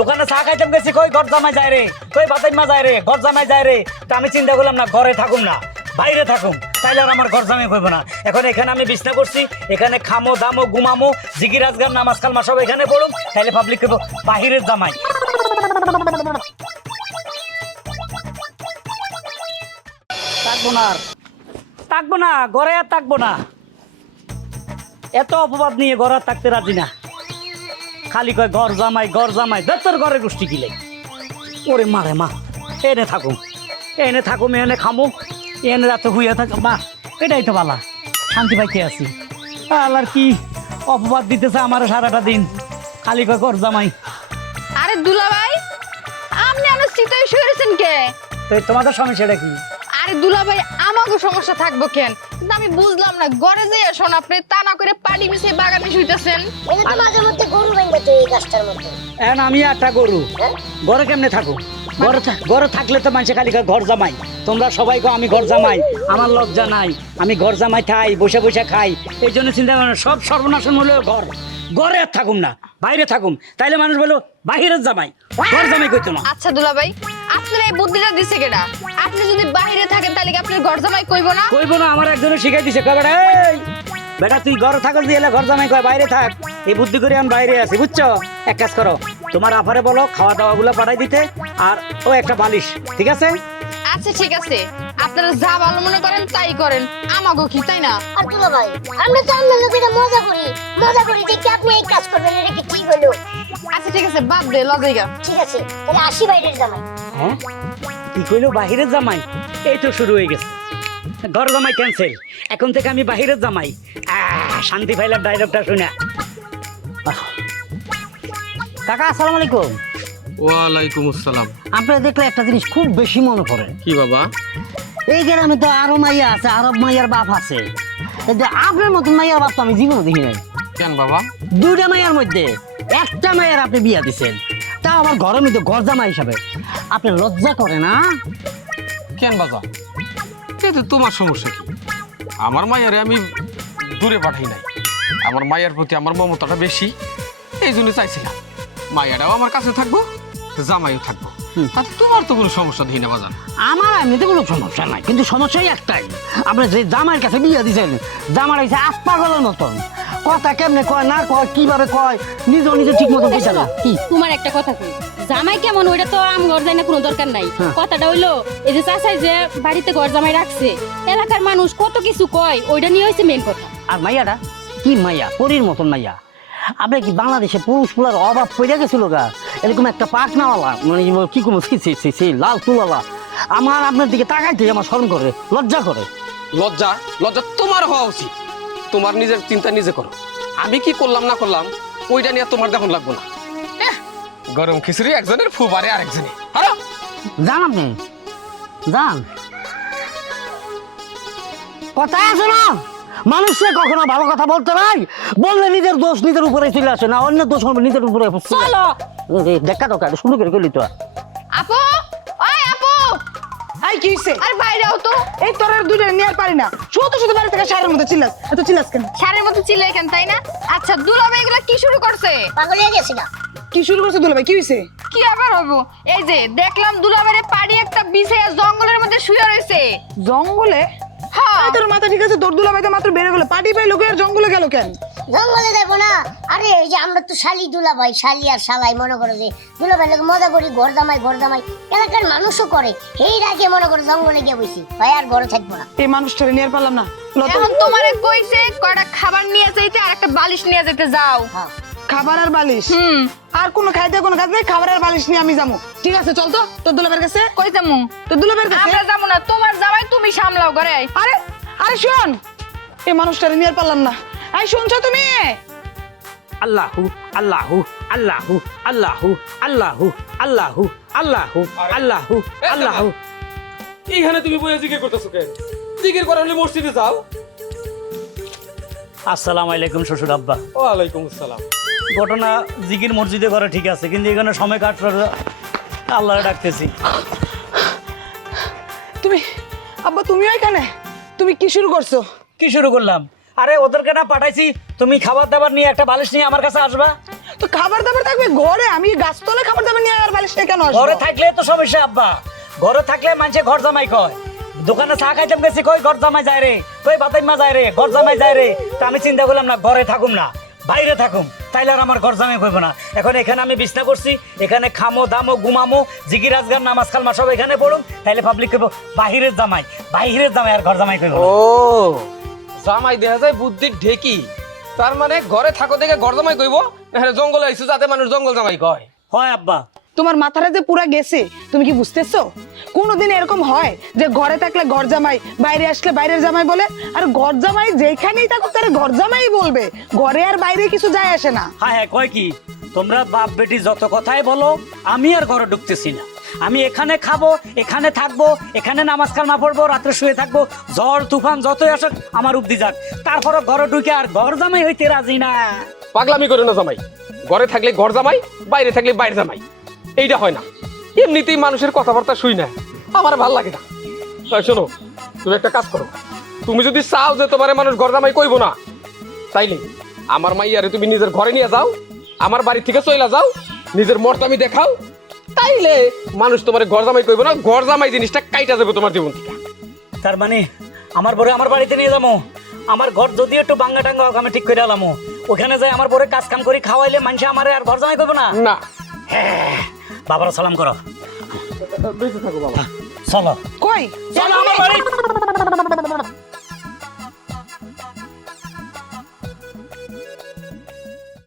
দোকানে চা খাইতাম গেছি, কই ঘর জামাই যায় রে, কই বাতাইমা যায় রে, ঘর জামাই যায় রে। তা আমি চিন্তা করলাম না ঘরে থাকুম না, বাইরে থাকুম, তাইলে আর আমার ঘর জামাই হইব না। এখন এখানে আমি বিছনা করছি, এখানে খামো দামো ঘুমামো, জিকির আজগার নামাজ কালমা সব এখানে পড়ুম, তাইলে পাবলিক করবো বাহিরের জামাই। থাকবো না আর, থাকবো না ঘরে, আর থাকবো না। এত অপবাদ নিয়ে ঘর আর থাকতে রাজি না। খালি কয় ঘর জামাই বেতর ঘরের গোষ্ঠী গিলে। ওরে মারে মা, এনে থাকুম, এনে খামো, এনে রাতে হুইয়া থাক, মা এটাই তো বালা, শান্তি পাইতে আছি। আর কি অপবাদ দিতেছে আমার সারাটা দিন, খালি কয় ঘর জামাই। আরে দুলাভাই, আপনি আমার চিতায় শুয়েছেন কে? তো তোমাদের সমস্যাটা কি? আরে দুলাভাই, আমাকে সমস্যা থাকবো কেন? কিন্তু আমি বুঝলাম না, ঘরে যে শোন আপনি তা না করে পানি মিশে বাগানে শুইতেছেন। এটা তো মাঝে মধ্যে গরু বাইবে তো এই কাজটার মধ্যে। এখন আমি একটা গরু, ঘরে কেমনে থাকো? ঘরে থাকলে তো মানুষে খালি কয় ঘর জামাই। তোমরা সবাই কো আমি ঘর জামাই, আমার লজ্জা নাই, আমি ঘর জামাই খাই, বসে বসে খাই। এই জন্য চিন্তা করেন সব সর্বনাশন হলো ঘরে আর থাকুম না, বাইরে থাকুম, তাইলে মানুষ বলো বাহিরের জামাই, ঘর জামাই কইতো না। আচ্ছা দুলাভাই, আপনার এই বুদ্ধিটা দিছে কেডা? আপনি যদি বাইরে থাকেন তাহলে কি আপনার ঘর জামাই কইবো না? কইবো না, আমার একজনে শিখাই দিছে, কয় বেটা এই বেটা তুই ঘরে থাকস দিয়ে ঘর জামাই কয় বাইরে থাক। এই বুদ্ধি করে আমি বাইরে আছি, বুঝছো? এক কাজ করো, তোমার আফারে বলো খাওয়া দাওয়া গুলো পাঠাই দিতে, আর ও একটা বালিশ, ঠিক আছে? আচ্ছা ঠিক আছে, আপনারা যা ভালো মনে করেন তাই করেন, আমাগো কি তাই না? আর দুলা ভাই, আমরা তো অন্য লোকেরা মজা করি দেখি আপনি এই কাজ করবেন, এটা কি ঠিক হলো? আচ্ছা ঠিক আছে, বাদ দে লজাইগা। ঠিক আছে, তাহলে আসি বাইরের জামাই। হ্যাঁ কি কইলো বাহিরের জামাই? এই তো শুরু হয়ে গেছে, ঘর জামাই ক্যান্সেল, এখন থেকে আমি বাহিরের জামাই। শান্তি পাইলাম ডায়লগটা শুনে। কাকা আসসালামু আলাইকুম। ওয়ালাইকুম আসসালাম। আপনারা দেখলে একটা জিনিস খুব বেশি মনে পড়ে, কি বাবা? এই গ্রামে তো আরো মাইয়া আছে, আরব মাইয়ার বাপ আছে, কিন্তু আপনার মতন মাইয়ার বাপ তো আমি জীবনে দেখি নাই। কেন বাবা? দুইটা মাইয়ার মধ্যে একটা মাইয়ার আপনি বিয়া দিচ্ছেন, তাও আমার ঘরের মধ্যে ঘর জামাই হিসাবে। আপনি লজ্জা করে না? কেন বাবা, এতে তোমার সমস্যা কি? আমার মায়ের আমি দূরে পাঠাই নাই, আমার মায়ের প্রতি আমার মমতাটা বেশি, এই জন্য চাইছিলাম মায়েরাও আমার কাছে থাকবো, জামাইও থাকবো, তাতে তোমার তো কোনো সমস্যা দেখি না বাজান। আমার এমনিতে কোনো সমস্যা নাই, কিন্তু সমস্যাই একটাই, আপনি যে জামাইয়ের কাছে বিয়া দিচ্ছেন, জামার হয়েছে আসপাগলের মতন, কথা কেমনে কয় না কয়, কিভাবে কয়, নিজে ঠিক মতো বুঝে না। কি তোমার একটা কথা কই, জামাই কেমন ওইটা তো আম ঘর যায় না, কোনো দরকার নাই। কথাটা হইলো এই যে চাচাই যে বাড়িতে ঘর জামাই রাখছে, এলাকার মানুষ কত কিছু কয়, ওইটা নিয়ে হইছে মেন কথা। আর মাইয়াটা কি মাইয়া, পরীর মতন মাইয়া। আপনি কি বাংলাদেশে পুরুষ ফুলার অভাব পড়ে গেছিল গা? এরকম একটা পাকনাওয়ালা, মানে কি কম লাল তুলালা আমার আপনার দিকে তাকাইতে আমার শরম করে, লজ্জা করে। লজ্জা লজ্জা তোমার হওয়া উচিত, তোমার নিজের চিন্তা নিজে করো, আমি কি করলাম না করলাম ওইটা নিয়ে তোমার দেখুন লাগবো না। গরম খিচুড়ি একজনের ফুবারে আরেকজনে জান আপনি জান, কথা আছে না, মানুষে কখনো ভালো কথা বলতে নাই, বললে নিজের দোষ নিজের উপরে চলে আসে না, অন্য দোষ হবে নিজের উপরে। চলো দেখা দরকার শুরু করে গেলি তো। আপু, ওই আপু, আই কি হইছে? আর বাইরে আও তো। এই তোর আর দুইটা নিয়ে আর পারি না, শুধু বাড়ি থেকে সারের মধ্যে চিল্লাস, এত চিল্লাস কেন? সারের মতো চিল্লাই কেন তাই না? আচ্ছা দুলাভাই এগুলা কি শুরু করছে? পাগল হয়ে গেছি না? কি শুরু করছে দুলা ভাই, কি হইছে? কি আবার হবো? এই যে দেখলাম দুলাভাইরে পাড়ি একটা বিছায়া জঙ্গলের মধ্যে শুয়ে রইছে। জঙ্গলে? হ্যাঁ, এই তোর মাথা ঠিক আছে? তোর দুলা ভাই তো মাত্র বেড়ে গেল, পার্টি পাই লোকে আর জঙ্গলে গেল কেন? জঙ্গলে যাবো না? আরে এই যে আমরা তো শালি দুলা ভাই, শালি আর শালাই মনে করো যে দুলা ভাই লোক মজা করি, ঘর জামাই এলাকার মানুষও করে, এই রাগে মনে করো জঙ্গলে গিয়ে বসি, ভাই আর ঘরে থাকবো না। এই মানুষটারে নিয়ে আর পারলাম না। লতা, এখন তোমারে কইছে কয়টা খাবার নিয়ে যাইতে আর একটা বালিশ নিয়ে যাইতে যাও। হ্যাঁ, খাবার আর বালিশ? আর কোনো খাইতে কোনো কাজ নেই, খাবার আর বালিশ নিয়ে আমি যাবো। ঠিক আছে চল তো তোর দুলা ভাইয়ের কাছে। কই যামু? তোর দুলা ভাইয়ের কাছে? আমরা যাবো না, তোমার জামাই তুমি সামলাও ঘরে। আরে আরে শোন, এই মানুষটারে নিয়ে আর পারলাম না। এই শুনছো তুমি? আল্লাহু আল্লাহু আল্লাহু আল্লাহু আল্লাহু আল্লাহু আল্লাহু আল্লাহু আল্লাহু। এইখানে তুমি বইয়া জিকির করতেছো কেন? জিকির করা হলে মসজিদে যাও। আসসালামু আলাইকুম শ্বশুর আব্বা। ওয়ালাইকুম আসসালাম। ঘটনা জিকির মসজিদে করে ঠিক আছে, কিন্তু এখানে সময় কাট আল্লাহরে ডাকতেছি। তুমি আব্বা, তুমিও এখানে? তুমি কি শুরু করছো? কি শুরু করলাম? আরে ওদেরকে না পাঠাইছি, তুমি খাবার দাবার নিয়ে একটা বালিশ নিয়ে আমার কাছে আসবা। তো খাবার দাবার থাকবে ঘরে, আমি গাছতলায় খাবার দাবার বালিশ নিয়ে কেন ঘরে আসবো থাকলে তো সমস্যা আব্বা, ঘরে থাকলে মানুষে ঘর জামাই কয়। দোকানে চা খাইতাম গেছি, কই ঘর জামাই যায় রে, কই বাতাইমা যায় রে, ঘর জামাই যায় রে। তা আমি চিন্তা করলাম না, ঘরে থাকুম না, বাইরে থাকুম, তাইলে আর আমার ঘর জামাই কইব না। এখন এখানে আমি বিছনা করছি, এখানে খামো দামো ঘুমামো, জিকির আজগার নামাজ কালমা সব এখানে পড়ুম, তাইলে পাবলিক কইব বাহিরের জামাই, বাহিরের জামাই, আর ঘর জামাই কইব না। ও জামাই দেখা যায় বুদ্ধির ঢেকি, তার মানে ঘরে থাকো দেখে ঘর জামাই কইব, না জঙ্গলে আইছো যাতে মানুষ জঙ্গল জামাই কয়। হয় আব্বা। তোমার মাথাটা যে পুরা গেছে, তুমি কি বুঝতেছো? কোনোদিন এরকম হয় যে ঘরে থাকলে ঘর জামাই, বাইরে আসলে বাইরের জামাই বলে? আর ঘর জামাই যেখানেই থাকুক তারা ঘর জামাই বলবে, ঘরে আর বাইরে কিছু যায় আসে না। হ্যাঁ হ্যাঁ, কয় কি তোমরা বাপ বেটি যত কথাই বলো, আমি আর ঘরে ঢুকতেছি না। আমি এখানে খাবো, এখানে থাকবো, এখানে নামাজ কালমা পড়বো, রাত্রে শুয়ে থাকবো, ঝড় তুফান যতই আসুক আমার উব্দি যাক, তারপরও ঘরে ঢুকে আর ঘর জামাই হইতে রাজি না। পাগলামি করে না জামাই, ঘরে থাকলে ঘর জামাই, বাইরে থাকলে বাইরে জামাই, এইটা হয় না। এমনিতেই মানুষের কথাবার্তা শুই না, আমার ভাল লাগে না। তাই শোনো, তুমি একটা কাজ করো, তুমি যদি চাও যে তোমার মানুষ ঘর জামাই কইব না, তাইলে আমার মাইয়ারে তুমি নিজের ঘরে নিয়ে যাও, আমার বাড়ি থেকে চলে যাও, নিজের মর্তামি দেখাও, তাইলে মানুষ তোমার ঘর জামাই কইব না, ঘর জামাই জিনিসটা কাইটা যাবে তোমার জীবন থেকে। তার মানে আমার বরে আমার বাড়িতে নিয়ে যাবো, আমার ঘর যদি একটু বাঙ্গা টাঙ্গা হোক আমি ঠিক করে আলামো, ওখানে যাই আমার বরে কাজ কাম করি খাওয়াইলে মানুষ আমার আর ঘর জামাই করবো না। না বাবারা সালাম করো, বেঁচে থাকো বাবা। চলো কই চলো আমার বাড়ি।